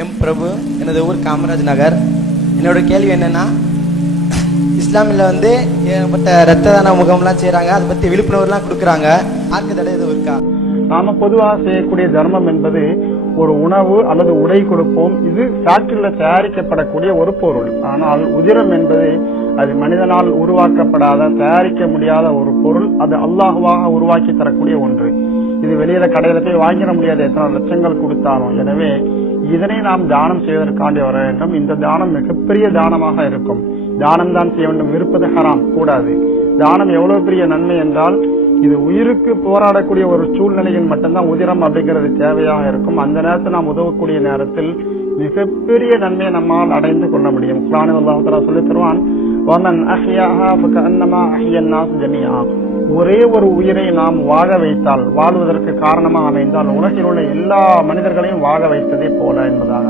M பிரபு எனது ஊர் காமராஜ் நகர். என்னோட கேள்வி என்னன்னா இஸ்லாமில் வந்து ஏகப்பட்ட ரத்த தான முகம்லாம் செய்கிறாங்க அதை பற்றி விழிப்புணர்வுலாம் கொடுக்குறாங்க. மார்க்க தடை எதுவும் இருக்கா? நாம பொதுவாக செய்யக்கூடிய தர்மம் என்பது ஒரு உணவு அல்லது உடை கொடுப்போம். இது ஃபேக்டரியில் தயாரிக்கப்படக்கூடிய ஒரு பொருள். ஆனால் உதிரம் என்பது அது மனிதனால் உருவாக்கப்படாத தயாரிக்க முடியாத ஒரு பொருள். அது அல்லாஹுவாக உருவாக்கி தரக்கூடிய ஒன்று. இது வெளியில கடையில போய் வாங்கிட முடியாது. எத்தனை லட்சங்கள் கொடுத்தாலும். எனவே இதனை நாம் தானம் செய்வதற்காண்டி வர வேண்டும். இந்த தானம் மிகப்பெரிய தானமாக இருக்கும். தானம் தான் செய்ய வேண்டும். விருப்பது ஹராம். கூடாது. தானம் எவ்வளவு பெரிய நன்மை என்றால் இது உயிருக்கு போராடக்கூடிய ஒரு சூழ்நிலையில் மட்டும்தான் உதிரம் அப்படிங்கிறது தேவையாக இருக்கும். அந்த நேரத்தில் நாம் உதவக்கூடிய நேரத்தில் மிகப்பெரிய நன்மையை நம்மால் அடைந்து கொள்ள முடியும். குரானில் சொல்லி தருவான் وَمَنْ أَحْيَاهَا فَكَأَنَّمَا أَحْيَا النَّاسَ جَمِيعًا ஒரே ஒரு உயிரை நாம் வாழ வைத்தால் வாழ்வதற்கு காரணமாக அமைந்தால் உலகில் உள்ள எல்லா மனிதர்களையும் வாழ வைத்ததே போல என்பதாக